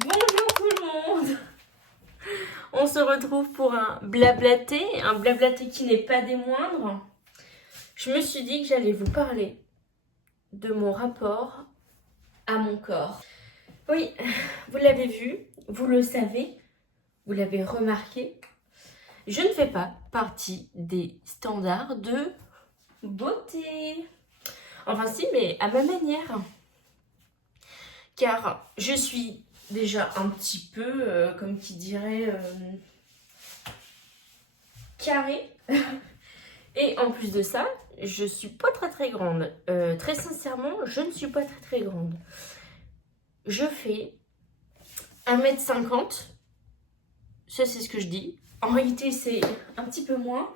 Bonjour tout le monde. On se retrouve pour un blablaté qui n'est pas des moindres. Je me suis dit que j'allais vous parler de mon rapport à mon corps. Oui, vous l'avez vu, vous le savez, vous l'avez remarqué. Je ne fais pas partie des standards de beauté. Enfin si, mais à ma manière. Car je suis déjà un petit peu, comme qui dirait, carrée. Et en plus de ça, je suis pas très grande. Très sincèrement, je ne suis pas très grande. Je fais 1m50. Ça, c'est ce que je dis. En réalité, c'est un petit peu moins.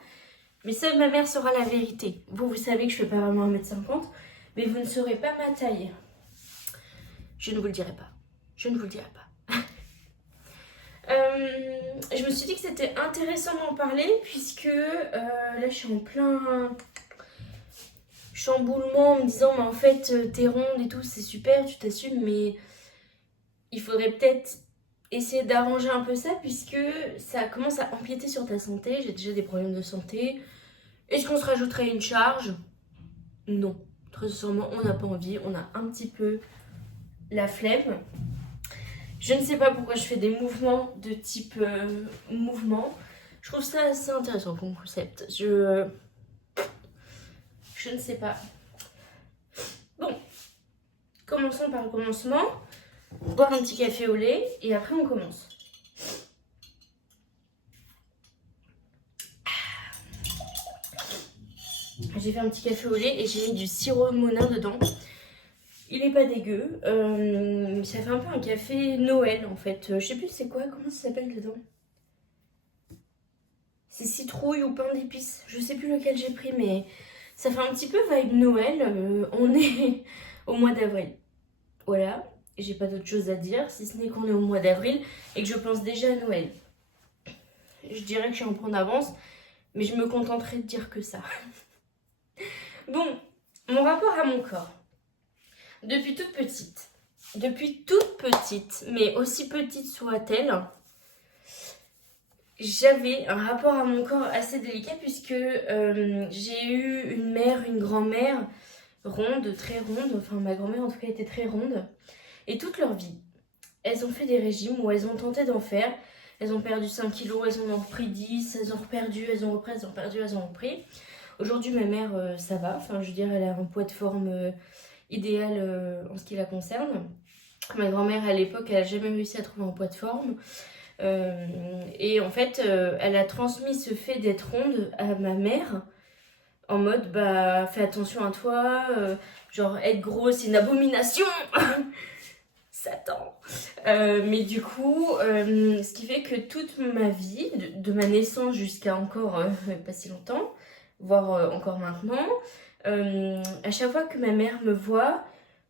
Mais seule ma mère saura la vérité. Vous savez que je fais pas vraiment 1m50. Mais vous ne saurez pas ma taille. Je ne vous le dirai pas. Je ne vous le dirai pas. Je me suis dit que c'était intéressant d'en parler puisque là je suis en plein chamboulement en me disant mais en fait t'es ronde et tout c'est super, tu t'assumes mais il faudrait peut-être essayer d'arranger un peu ça puisque ça commence à empiéter sur ta santé. J'ai déjà des problèmes de santé. Est-ce qu'on se rajouterait une charge? Non. Très sincèrement on n'a pas envie, on a un petit peu la flemme. Je ne sais pas pourquoi je fais des mouvements de type mouvement. Je trouve ça assez intéressant comme concept. Je ne sais pas. Bon, commençons par le commencement. Boire un petit café au lait et après on commence. J'ai fait un petit café au lait et j'ai mis du sirop de monin dedans. Il est pas dégueu. Ça fait un peu un café Noël en fait. Je sais plus c'est quoi, comment ça s'appelle dedans. C'est citrouille ou pain d'épices. Je sais plus lequel j'ai pris, mais ça fait un petit peu vibe Noël. On est au mois d'avril. Voilà. J'ai pas d'autre chose à dire, si ce n'est qu'on est au mois d'avril et que je pense déjà à Noël. Je dirais que je suis un peu en avance, mais je me contenterai de dire que ça. Bon, mon rapport à mon corps. Depuis toute petite, mais aussi petite soit-elle, j'avais un rapport à mon corps assez délicat puisque j'ai eu une mère, une grand-mère ronde, très ronde, enfin ma grand-mère en tout cas était très ronde, et toute leur vie, elles ont fait des régimes où elles ont tenté d'en faire, elles ont perdu 5 kilos, elles en ont repris 10, elles ont reperdu, elles ont repris, elles ont perdu, elles ont repris. Aujourd'hui ma mère ça va, enfin je veux dire elle a un poids de forme idéal en ce qui la concerne. Ma grand-mère à l'époque elle a jamais réussi à trouver un poids de forme. Et en fait elle a transmis ce fait d'être ronde à ma mère en mode bah fais attention à toi, genre être grosse c'est une abomination. Satan. Mais du coup ce qui fait que toute ma vie de ma naissance jusqu'à encore pas si longtemps, voire encore maintenant, à chaque fois que ma mère me voit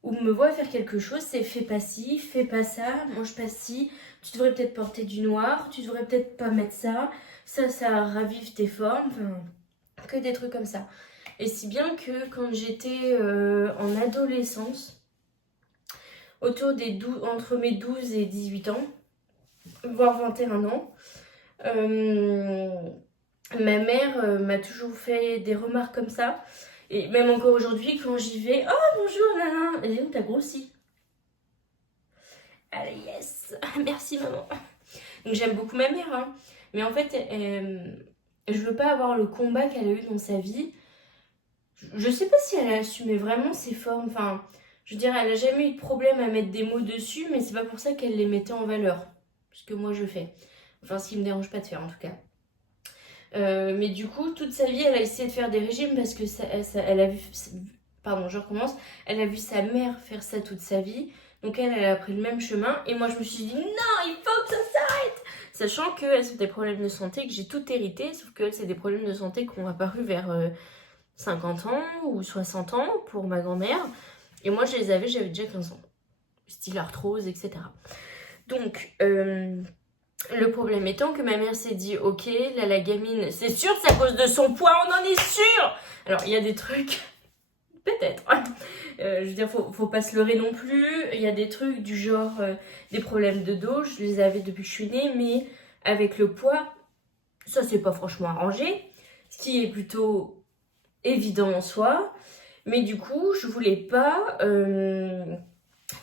ou me voit faire quelque chose, c'est fais pas ci, fais pas ça, mange pas ci, tu devrais peut-être porter du noir, tu devrais peut-être pas mettre ça, ça ravive tes formes, enfin, que des trucs comme ça. Et si bien que quand j'étais en adolescence, entre mes 12 et 18 ans, voire 21 ans, ma mère m'a toujours fait des remarques comme ça. Et même encore aujourd'hui, quand j'y vais, oh bonjour nana, elle dit t'as grossi. Allez yes, merci maman. Donc j'aime beaucoup ma mère, hein. Mais en fait, je veux pas avoir le combat qu'elle a eu dans sa vie. Je sais pas si elle a assumé vraiment ses formes. Enfin, je veux dire, elle a jamais eu de problème à mettre des mots dessus, mais c'est pas pour ça qu'elle les mettait en valeur. Ce que moi je fais. Enfin, ce qui me dérange pas de faire en tout cas. Mais du coup, toute sa vie, elle a essayé de faire des régimes parce que elle a vu... Pardon, je recommence. Elle a vu sa mère faire ça toute sa vie. Donc elle a pris le même chemin. Et moi, je me suis dit, non, il faut que ça s'arrête. Sachant qu'elles ont des problèmes de santé, que j'ai tout hérité. Sauf que c'est des problèmes de santé qui ont apparu vers 50 ans ou 60 ans pour ma grand-mère. Et moi, j'avais déjà 15 ans. Style arthrose, etc. Donc... le problème étant que ma mère s'est dit ok là la gamine c'est sûr c'est à cause de son poids, on en est sûr. Alors il y a des trucs peut-être. Je veux dire, faut pas se leurrer non plus. Il y a des trucs du genre, des problèmes de dos, je les avais depuis que je suis née, mais avec le poids, ça s'est pas franchement arrangé. Ce qui est plutôt évident en soi. Mais du coup, je voulais pas,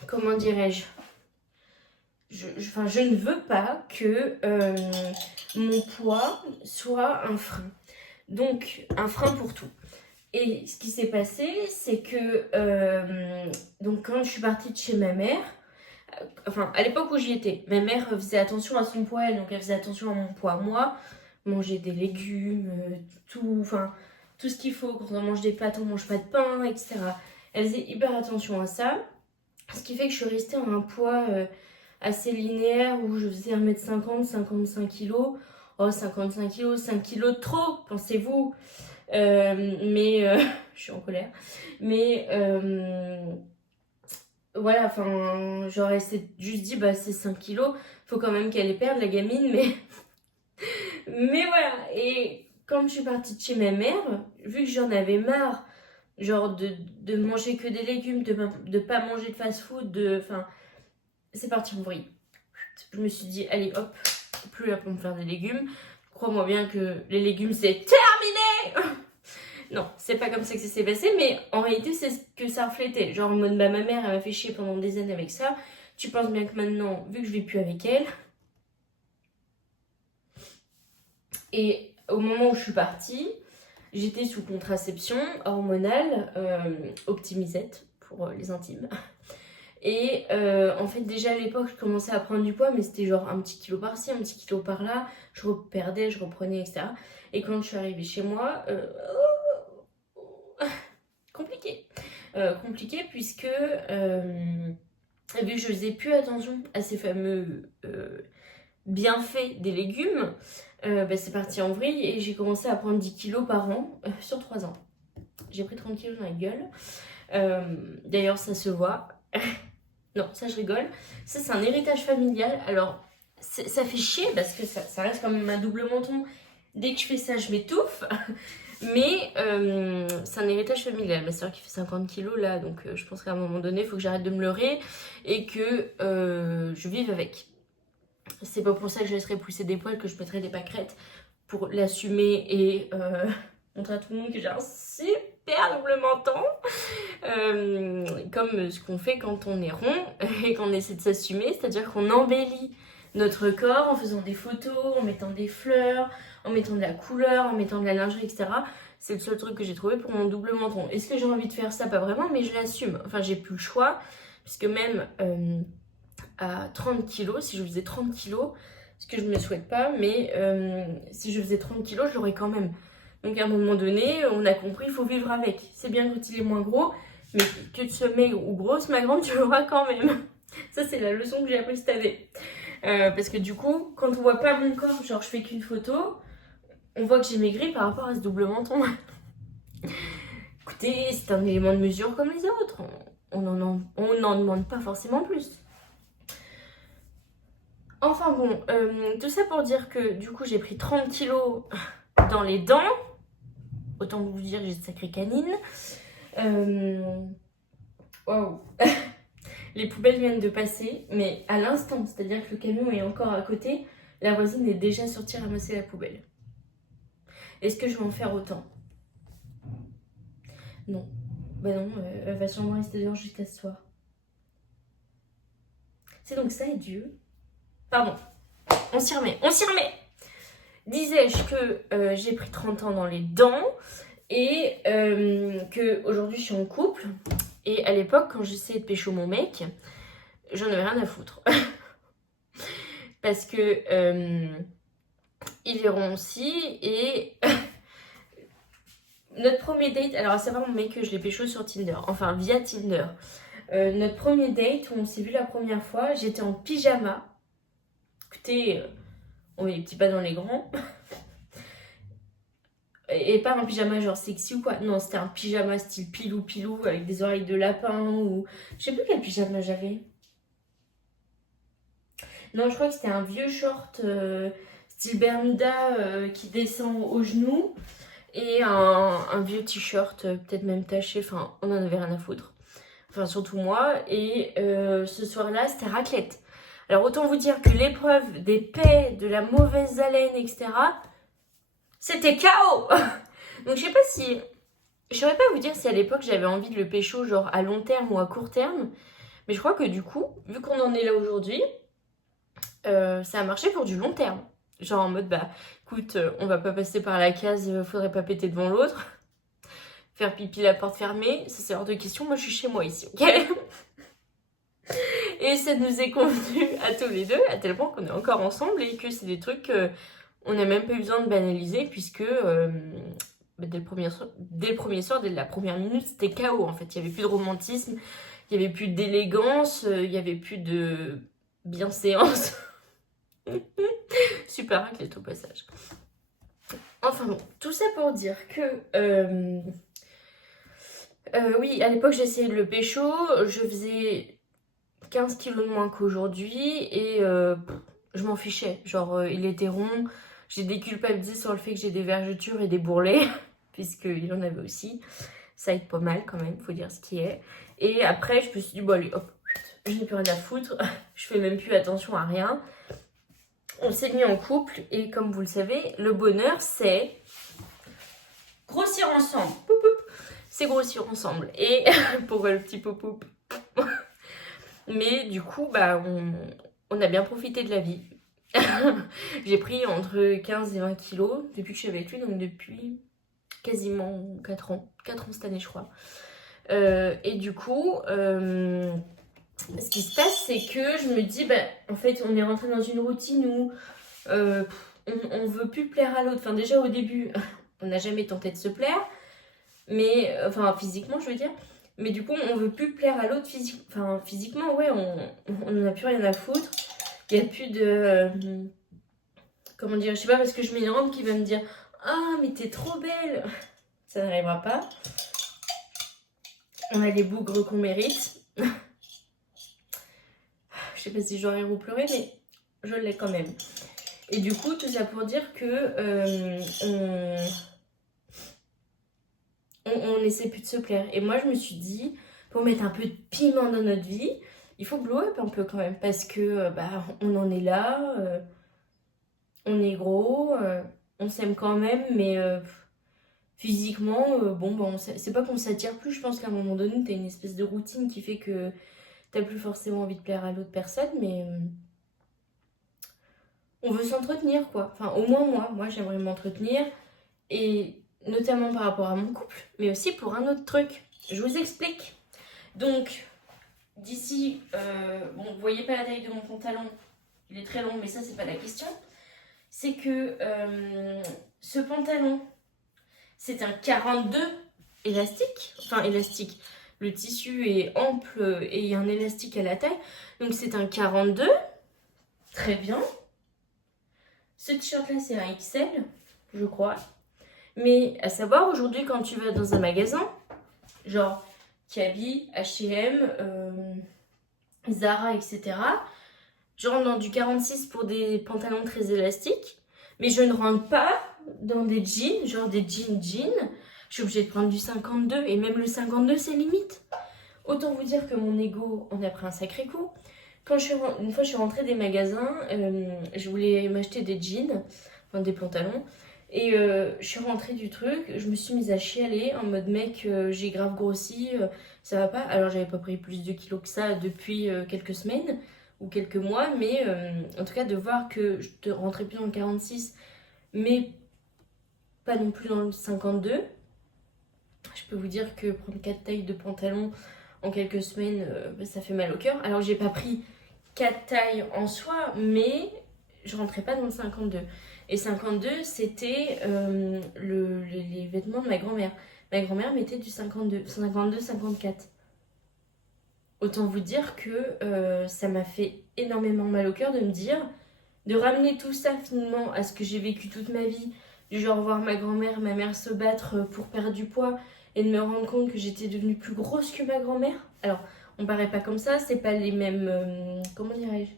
comment dirais-je, je ne veux pas que mon poids soit un frein. Donc, un frein pour tout. Et ce qui s'est passé, c'est que donc quand je suis partie de chez ma mère, enfin à l'époque où j'y étais, ma mère faisait attention à son poids, donc elle faisait attention à mon poids. Moi, manger des légumes, tout ce qu'il faut. Quand on mange des pâtes, on mange pas de pain, etc. Elle faisait hyper attention à ça. Ce qui fait que je suis restée à un poids assez linéaire où je faisais 1m50, 55 kg. Oh, 55 kg, 5 kg de trop, pensez-vous. Je suis en colère. Mais voilà, enfin, j'aurais juste dit, bah c'est 5 kilos, faut quand même qu'elle les perde, la gamine, mais voilà. Et quand je suis partie de chez ma mère, vu que j'en avais marre, genre de manger que des légumes, de pas manger de fast-food, enfin, c'est parti en vrille. Je me suis dit, allez hop, plus là pour me faire des légumes. Crois-moi bien que les légumes, c'est terminé. Non, c'est pas comme ça que ça s'est passé, mais en réalité, c'est ce que ça reflétait. Genre, en mode, bah, ma mère, elle m'a fait chier pendant des années avec ça. Tu penses bien que maintenant, vu que je vis plus avec elle, et au moment où je suis partie, j'étais sous contraception hormonale, optimisette pour les intimes. Et en fait, déjà à l'époque, je commençais à prendre du poids, mais c'était genre un petit kilo par-ci, un petit kilo par-là. Je reperdais, je reprenais, etc. Et quand je suis arrivée chez moi, compliqué puisque vu que je faisais plus attention à ces fameux bienfaits des légumes, c'est parti en vrille et j'ai commencé à prendre 10 kilos par an sur 3 ans. J'ai pris 30 kilos dans la gueule. D'ailleurs, ça se voit. Non, ça je rigole. Ça, c'est un héritage familial. Alors, ça fait chier parce que ça reste quand même un double menton. Dès que je fais ça, je m'étouffe. Mais c'est un héritage familial. Ma soeur qui fait 50 kilos là, donc je pense qu'à un moment donné, il faut que j'arrête de me leurrer et que je vive avec. C'est pas pour ça que je laisserai pousser des poils, que je mettrai des pâquerettes pour l'assumer et montrer à tout le monde que j'ai un super double menton. Comme ce qu'on fait quand on est rond et qu'on essaie de s'assumer, c'est-à-dire qu'on embellit notre corps en faisant des photos, en mettant des fleurs, en mettant de la couleur, en mettant de la lingerie, etc. C'est le seul truc que j'ai trouvé pour mon double menton. Est-ce que j'ai envie de faire ça? Pas vraiment, mais je l'assume. Enfin, j'ai plus le choix, puisque même à 30 kilos, si je faisais 30 kilos, ce que je ne me souhaite pas, mais si je faisais 30 kilos, je l'aurais quand même. Donc à un moment donné, on a compris, il faut vivre avec. C'est bien quand il est moins gros, mais que tu sois maigre ou grosse, ma grande, tu l'auras quand même. Ça, c'est la leçon que j'ai apprise cette année. Parce que du coup, quand on voit pas mon corps, genre je fais qu'une photo, on voit que j'ai maigri par rapport à ce double menton. Écoutez, c'est un élément de mesure comme les autres. On n'en demande pas forcément plus. Enfin bon, tout ça pour dire que du coup j'ai pris 30 kilos dans les dents. Autant vous dire que j'ai de sacrées canines. Waouh. Les poubelles viennent de passer, mais à l'instant, c'est-à-dire que le camion est encore à côté, la voisine est déjà sortie ramasser la poubelle. Est-ce que je vais en faire autant? Non. Bah non, elle va sûrement rester dehors jusqu'à ce soir. C'est donc ça et Dieu. Pardon. On s'y remet. Disais-je que j'ai pris 30 ans dans les dents et qu'aujourd'hui je suis en couple. Et à l'époque, quand j'essayais de pécho mon mec, j'en avais rien à foutre. Parce que il est rond aussi et notre premier date, alors c'est vraiment mon mec que je l'ai pécho sur Tinder, enfin via Tinder. Notre premier date où on s'est vu la première fois, j'étais en pyjama. Écoutez, on met les petits pas dans les grands. Et pas un pyjama genre sexy ou quoi. Non, c'était un pyjama style pilou avec des oreilles de lapin ou... Je sais plus quel pyjama j'avais. Non, je crois que c'était un vieux short style Bermuda qui descend aux genoux. et un vieux t-shirt, peut-être même taché, enfin on en avait rien à foutre. Enfin surtout moi, et ce soir-là c'était raclette. Alors autant vous dire que l'épreuve des paix, de la mauvaise haleine, etc., c'était KO. Donc je sais pas si... Je saurais pas vous dire si à l'époque j'avais envie de le pécho genre à long terme ou à court terme, mais je crois que du coup, vu qu'on en est là aujourd'hui, ça a marché pour du long terme. Genre en mode, bah écoute, on va pas passer par la case, faudrait pas péter devant l'autre. Faire pipi la porte fermée, ça c'est hors de question, moi je suis chez moi ici, ok? Et ça nous est convenu à tous les deux, à tel point qu'on est encore ensemble et que c'est des trucs on n'a même pas eu besoin de banaliser puisque bah, dès le premier soir, dès la première minute, c'était KO en fait. Il n'y avait plus de romantisme, il n'y avait plus d'élégance, il n'y avait plus de bienséance. Super raclette au passage. Enfin bon, tout ça pour dire que oui, à l'époque j'essayais de le pécho, je faisais 15 kilos de moins qu'aujourd'hui et je m'en fichais. Genre il était rond, j'ai déculpabilisé sur le fait que j'ai des vergetures et des bourrelets, puisqu'il en avait aussi. Ça aide pas mal quand même, faut dire ce qui est. Et après je me suis dit, bon allez hop, je n'ai plus rien à foutre, je fais même plus attention à rien. On s'est mis en couple et comme vous le savez, le bonheur c'est grossir ensemble. Poup, poup. C'est grossir ensemble. Et pour le petit poup. Mais du coup, bah, on a bien profité de la vie. J'ai pris entre 15 et 20 kilos depuis que je suis avec lui, donc depuis quasiment 4 ans. 4 ans cette année, je crois. Et du coup, ce qui se passe, c'est que je me dis, bah, en fait, on est rentré dans une routine où on veut plus plaire à l'autre. Enfin, déjà au début, on n'a jamais tenté de se plaire, mais enfin, physiquement, je veux dire. Mais du coup, on veut plus plaire à l'autre physiquement, ouais, on n'en a plus rien à foutre. Il n'y a plus de. Comment dire, je sais pas, parce que je mets une robe qui va me dire, ah, mais t'es trop belle. Ça n'arrivera pas. On a les bougres qu'on mérite. Je sais pas si j'aurais ou pleurer, mais je l'ai quand même. Et du coup, tout ça pour dire que on essaie plus de se plaire. Et moi, je me suis dit, pour mettre un peu de piment dans notre vie, il faut blow up un peu quand même. Parce que, bah, on en est là, on est gros, on s'aime quand même, mais physiquement, bon, bah, c'est pas qu'on s'attire plus. Je pense qu'à un moment donné, t'as une espèce de routine qui fait que t'as plus forcément envie de plaire à l'autre personne, mais on veut s'entretenir, quoi. Enfin, au moins moi j'aimerais m'entretenir, et notamment par rapport à mon couple, mais aussi pour un autre truc. Je vous explique. Donc, d'ici, bon, vous voyez pas la taille de mon pantalon, il est très long, mais ça, c'est pas la question. C'est que ce pantalon, c'est un 42 élastique, enfin élastique. Le tissu est ample et il y a un élastique à la taille. Donc c'est un 42, très bien. Ce t-shirt-là, c'est un XL, je crois. Mais à savoir, aujourd'hui, quand tu vas dans un magasin, genre Kaby, H&M, Zara, etc., je rentre dans du 46 pour des pantalons très élastiques, mais je ne rentre pas dans des jeans, genre des jeans. Je suis obligée de prendre du 52, et même le 52, c'est limite. Autant vous dire que mon ego en a pris un sacré coup. Une fois je suis rentrée des magasins, je voulais m'acheter des jeans, enfin des pantalons, et je suis rentrée du truc, je me suis mise à chialer en mode mec, j'ai grave grossi, ça va pas. Alors j'avais pas pris plus de kilos que ça depuis quelques semaines ou quelques mois, mais en tout cas de voir que je te rentrais plus dans le 46, mais pas non plus dans le 52. Je peux vous dire que prendre 4 tailles de pantalon en quelques semaines, ça fait mal au cœur. Alors j'ai pas pris 4 tailles en soi, mais je rentrais pas dans le 52. Et 52, c'était les vêtements de ma grand-mère. Ma grand-mère mettait du 52, 54. Autant vous dire que ça m'a fait énormément mal au cœur de me dire, de ramener tout ça finalement à ce que j'ai vécu toute ma vie, du genre voir ma grand-mère, ma mère se battre pour perdre du poids, et de me rendre compte que j'étais devenue plus grosse que ma grand-mère. Alors, on paraît pas comme ça, c'est pas les mêmes... comment dirais-je ?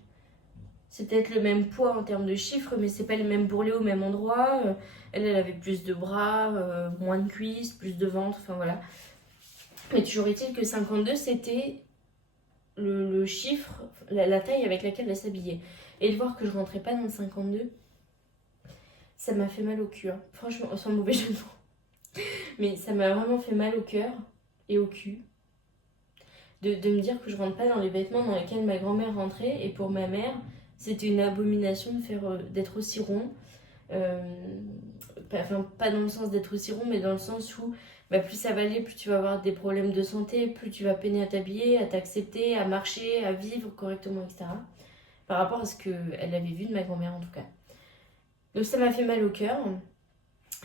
c'est peut-être le même poids en termes de chiffres, mais c'est pas les mêmes bourrelets au même endroit. Elle avait plus de bras, moins de cuisses, plus de ventre, enfin voilà. Mais toujours est-il que 52, c'était le chiffre, la taille avec laquelle elle s'habillait. Et de voir que je rentrais pas dans le 52, ça m'a fait mal au cul. Hein. Franchement, sans mauvais jeu de mots. Mais ça m'a vraiment fait mal au cœur et au cul. De me dire que je rentre pas dans les vêtements dans lesquels ma grand-mère rentrait. Et pour ma mère, c'était une abomination d'être aussi rond. Enfin, pas dans le sens d'être aussi rond, mais dans le sens où plus ça va aller, plus tu vas avoir des problèmes de santé, plus tu vas peiner à t'habiller, à t'accepter, à marcher, à vivre correctement, etc. Par rapport à ce qu'elle avait vu de ma grand-mère en tout cas. Donc ça m'a fait mal au cœur.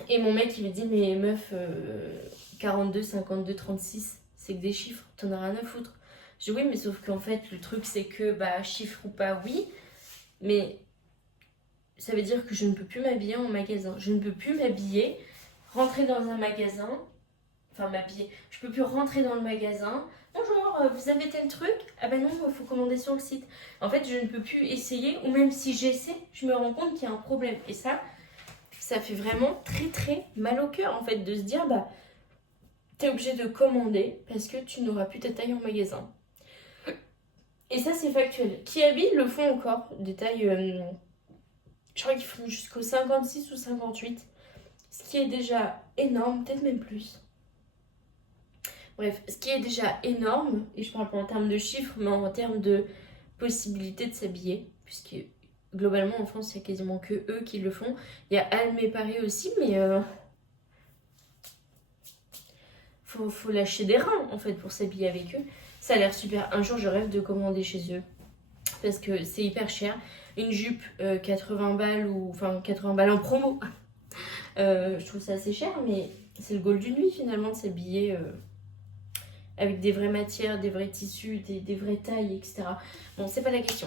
Et mon mec il me dit mais meuf, 42, 52, 36, c'est que des chiffres, t'en as rien à foutre. Je dis oui mais sauf qu'en fait le truc c'est que chiffre ou pas oui, mais ça veut dire que je ne peux plus m'habiller en magasin. Je ne peux plus m'habiller, rentrer dans un magasin, enfin m'habiller, je peux plus rentrer dans le magasin. Bonjour, vous avez tel truc? Ah ben non, il faut commander sur le site. En fait, je ne peux plus essayer, ou même si j'essaie, je me rends compte qu'il y a un problème. Et ça fait vraiment très très mal au cœur en fait de se dire t'es obligé de commander parce que tu n'auras plus ta taille en magasin. Et ça c'est factuel. Qui habille le font encore, des tailles, je crois qu'ils font jusqu'au 56 ou 58, ce qui est déjà énorme, peut-être même plus. Bref, ce qui est déjà énorme, et je parle pas en termes de chiffres, mais en termes de possibilité de s'habiller, puisque globalement en France, il y a quasiment que eux qui le font. Il y a Alme et Paris aussi, mais faut lâcher des reins en fait pour s'habiller avec eux. Ça a l'air super. Un jour, je rêve de commander chez eux, parce que c'est hyper cher. Une jupe 80 balles, ou enfin 80 balles en promo. Je trouve ça assez cher, mais c'est le goal d'une nuit finalement de s'habiller avec des vraies matières, des vrais tissus, des vraies tailles, etc. Bon, c'est pas la question.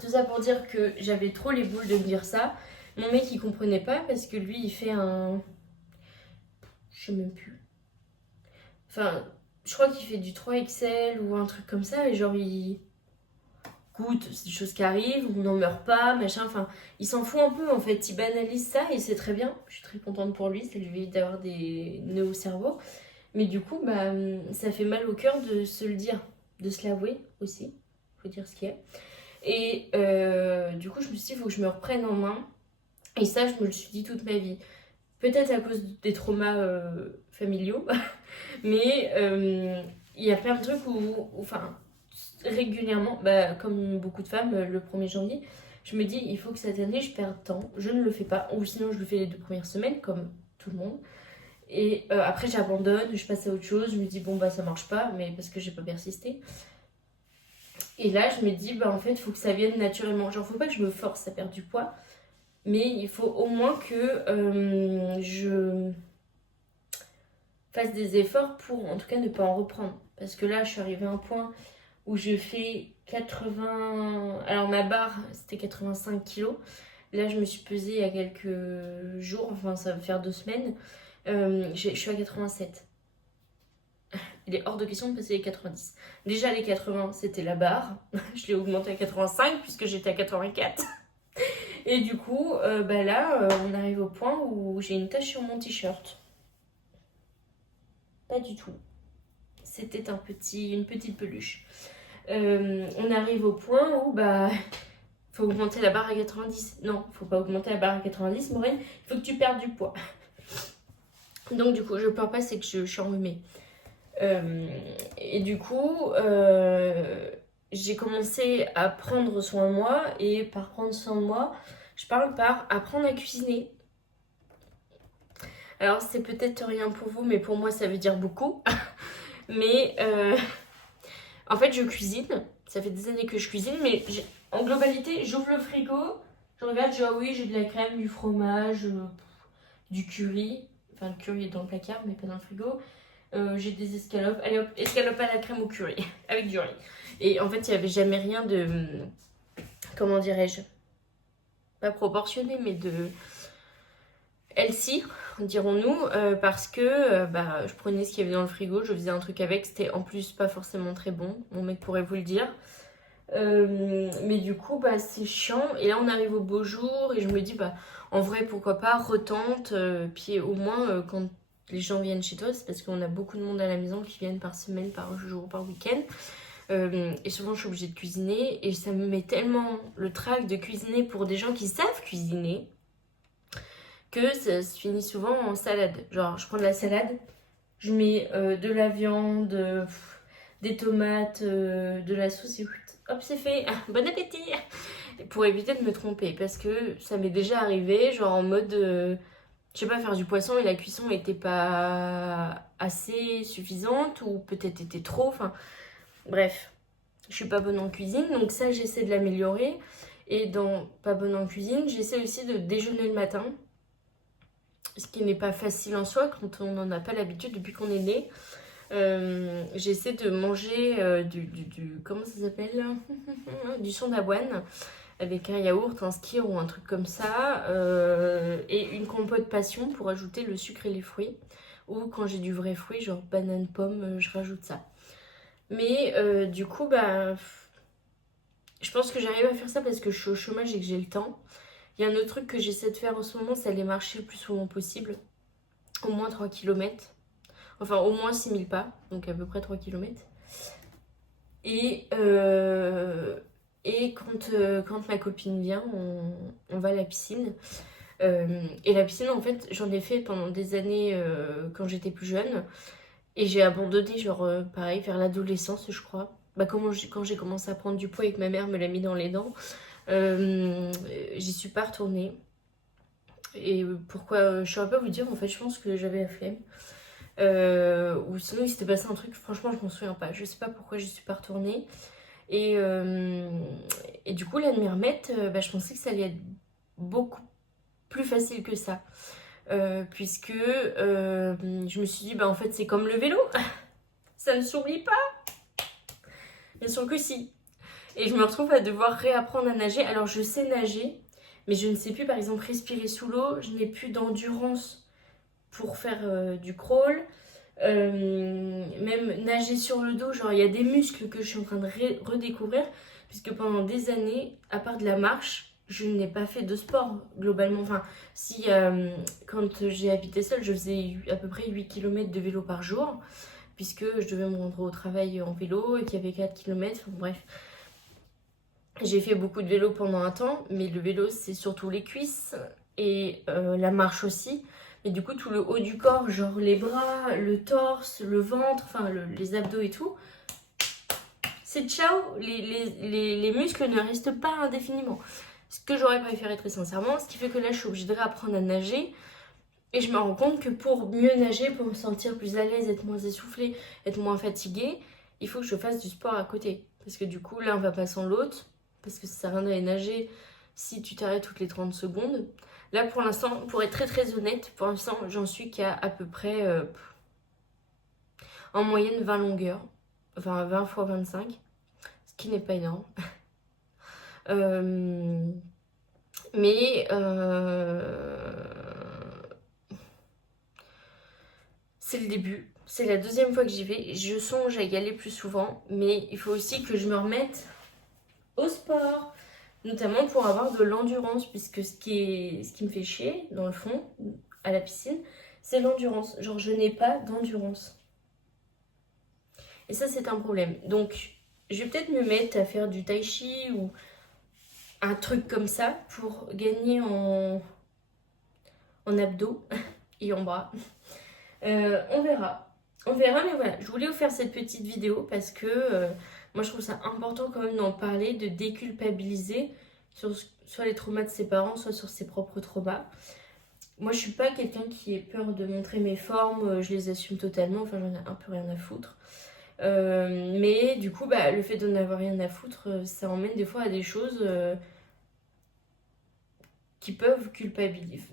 Tout ça pour dire que j'avais trop les boules de me dire ça. Mon mec il comprenait pas parce que lui il fait un... Je sais même plus. Enfin, je crois qu'il fait du 3XL ou un truc comme ça et genre il... Écoute, c'est des choses qui arrivent, on n'en meurt pas, machin, enfin, il s'en fout un peu en fait, il banalise ça et c'est très bien, je suis très contente pour lui, ça lui évite d'avoir des nœuds au cerveau, mais du coup, ça fait mal au cœur de se le dire, de se l'avouer aussi, faut dire ce qu'il y a, et du coup, je me suis dit, il faut que je me reprenne en main, et ça, je me le suis dit toute ma vie, peut-être à cause des traumas familiaux, mais il y a plein de trucs où enfin, régulièrement, comme beaucoup de femmes, le 1er janvier, je me dis il faut que cette année je perde temps, je ne le fais pas, ou sinon je le fais les 2 premières semaines comme tout le monde. Et après j'abandonne, je passe à autre chose, je me dis bon ça marche pas, mais parce que j'ai pas persisté. Et là je me dis en fait il faut que ça vienne naturellement, genre faut pas que je me force à perdre du poids, mais il faut au moins que je fasse des efforts pour en tout cas ne pas en reprendre. Parce que là je suis arrivée à un point où je fais 80... Alors ma barre, c'était 85 kilos. Là, je me suis pesée il y a quelques jours, enfin ça va faire 2 semaines. Je suis à 87. Il est hors de question de passer les 90. Déjà, les 80, c'était la barre. Je l'ai augmenté à 85 puisque j'étais à 84. Et du coup, là, on arrive au point où j'ai une tache sur mon t-shirt. Pas du tout. C'était une petite peluche. On arrive au point où faut augmenter la barre à 90. Non, faut pas augmenter la barre à 90, Maureen, il faut que tu perdes du poids. Donc du coup, je pleure pas, c'est que je suis enrhumée. Et du coup, j'ai commencé à prendre soin de moi, et par prendre soin de moi, je parle par apprendre à cuisiner. Alors c'est peut-être rien pour vous, mais pour moi ça veut dire beaucoup. Mais en fait je cuisine, ça fait des années que je cuisine, mais en globalité j'ouvre le frigo, je regarde, je dis ah oui j'ai de la crème, du fromage, du curry, enfin le curry est dans le placard mais pas dans le frigo, j'ai des escalopes, allez hop, escalopes à la crème au curry, avec du riz. Et en fait il n'y avait jamais rien de, comment dirais-je, pas proportionné mais de healthy, dirons-nous, parce que je prenais ce qu'il y avait dans le frigo, je faisais un truc avec, c'était en plus pas forcément très bon, mon mec pourrait vous le dire. Mais du coup, bah, c'est chiant. Et là, on arrive au beau jour et je me dis, bah, en vrai, pourquoi pas, retente. Puis au moins, quand les gens viennent chez toi, c'est parce qu'on a beaucoup de monde à la maison qui viennent par semaine, par jour, par week-end. Et souvent, je suis obligée de cuisiner. Et ça me met tellement le trac de cuisiner pour des gens qui savent cuisiner que ça se finit souvent en salade. Genre, je prends de la salade, je mets de la viande, des tomates, de la sauce et hop, c'est fait. Bon appétit! Pour éviter de me tromper, parce que ça m'est déjà arrivé, genre en mode, je sais pas, faire du poisson et la cuisson était pas assez suffisante ou peut-être était trop, enfin bref, je suis pas bonne en cuisine, donc ça j'essaie de l'améliorer. Et dans pas bonne en cuisine, j'essaie aussi de déjeuner le matin, ce qui n'est pas facile en soi quand on n'en a pas l'habitude depuis qu'on est né. J'essaie de manger comment ça s'appelle du son d'avoine avec un yaourt, un skyr ou un truc comme ça, et une compote passion pour ajouter le sucre et les fruits, ou quand j'ai du vrai fruit genre banane pomme, je rajoute ça. Mais du coup bah je pense que j'arrive à faire ça parce que je suis au chômage et que j'ai le temps. Il y a un autre truc que j'essaie de faire en ce moment, c'est aller marcher le plus souvent possible, au moins 3 km. Enfin, au moins 6000 pas, donc à peu près 3 km. Et, quand ma copine vient, on va à la piscine. Et la piscine, en fait, j'en ai fait pendant des années quand j'étais plus jeune. Et j'ai abandonné, genre, pareil, vers l'adolescence, je crois. Bah, quand j'ai commencé à prendre du poids et que ma mère me l'a mis dans les dents, j'y suis pas retournée. Et pourquoi, je saurais pas vous dire, en fait, je pense que j'avais la flemme. Ou sinon il s'était passé un truc, franchement je m'en souviens pas, je sais pas pourquoi j'y suis pas retournée. Et du coup là de m'y remettre, bah, je pensais que ça allait être beaucoup plus facile que ça, puisque je me suis dit bah en fait c'est comme le vélo, ça ne s'oublie pas, bien sûr que si. Et je me retrouve à devoir réapprendre à nager. Alors je sais nager, mais je ne sais plus par exemple respirer sous l'eau, je n'ai plus d'endurance pour faire du crawl. Même nager sur le dos, genre il y a des muscles que je suis en train de redécouvrir, puisque pendant des années, à part de la marche, je n'ai pas fait de sport globalement. Enfin, si quand j'ai habité seule, je faisais à peu près 8 km de vélo par jour, puisque je devais me rendre au travail en vélo et qu'il y avait 4 km, enfin, bref. J'ai fait beaucoup de vélo pendant un temps, mais le vélo c'est surtout les cuisses et la marche aussi. Et du coup, tout le haut du corps, genre les bras, le torse, le ventre, enfin les abdos et tout, c'est ciao, les muscles ne restent pas indéfiniment. Ce que j'aurais préféré très sincèrement, ce qui fait que là, je suis obligée de réapprendre à nager. Et je me rends compte que pour mieux nager, pour me sentir plus à l'aise, être moins essoufflée, être moins fatiguée, il faut que je fasse du sport à côté. Parce que du coup, l'un va pas sans l'autre, parce que ça sert à rien d'aller nager si tu t'arrêtes toutes les 30 secondes. Là, pour l'instant, pour être très très honnête, pour l'instant, j'en suis qu'à à peu près, en moyenne, 20 longueurs. Enfin, 20 fois 25, ce qui n'est pas énorme. Mais c'est le début. C'est la deuxième fois que j'y vais. Je songe à y aller plus souvent, mais il faut aussi que je me remette au sport, notamment pour avoir de l'endurance, puisque ce qui me fait chier, dans le fond, à la piscine, c'est l'endurance. Genre, je n'ai pas d'endurance. Et ça, c'est un problème. Donc, je vais peut-être me mettre à faire du tai chi ou un truc comme ça pour gagner en abdos et en bras. On verra. On verra, mais voilà, je voulais vous faire cette petite vidéo parce que moi je trouve ça important quand même d'en parler, de déculpabiliser soit les traumas de ses parents, soit sur ses propres traumas. Moi je suis pas quelqu'un qui ait peur de montrer mes formes, je les assume totalement, enfin j'en ai un peu rien à foutre. Mais du coup, bah, le fait de n'avoir rien à foutre, ça emmène des fois à des choses qui peuvent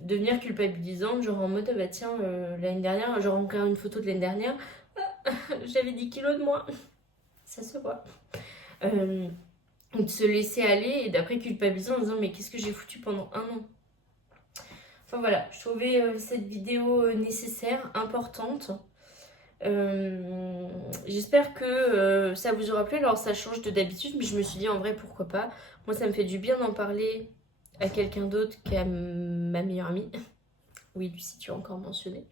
devenir culpabilisantes, genre en mode, ah bah tiens, l'année dernière, genre on regarde une photo de l'année dernière, j'avais 10 kilos de moins, ça se voit. De se laisser aller et d'après culpabiliser en disant mais qu'est-ce que j'ai foutu pendant un an. Enfin voilà, je trouvais cette vidéo nécessaire, importante. J'espère que ça vous aura plu. Alors ça change de d'habitude, mais je me suis dit en vrai pourquoi pas. Moi ça me fait du bien d'en parler à quelqu'un d'autre qu'à ma meilleure amie. Oui, Lucie, tu as encore mentionné.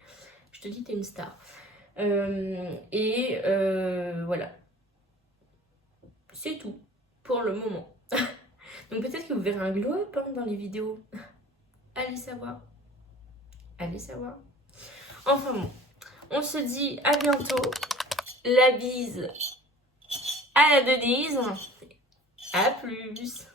Je te dis, t'es une star. Voilà. C'est tout pour le moment. Donc peut-être que vous verrez un glow-up hein, dans les vidéos. Allez savoir. Allez savoir. Enfin bon, on se dit à bientôt. La bise à la Denise. À plus.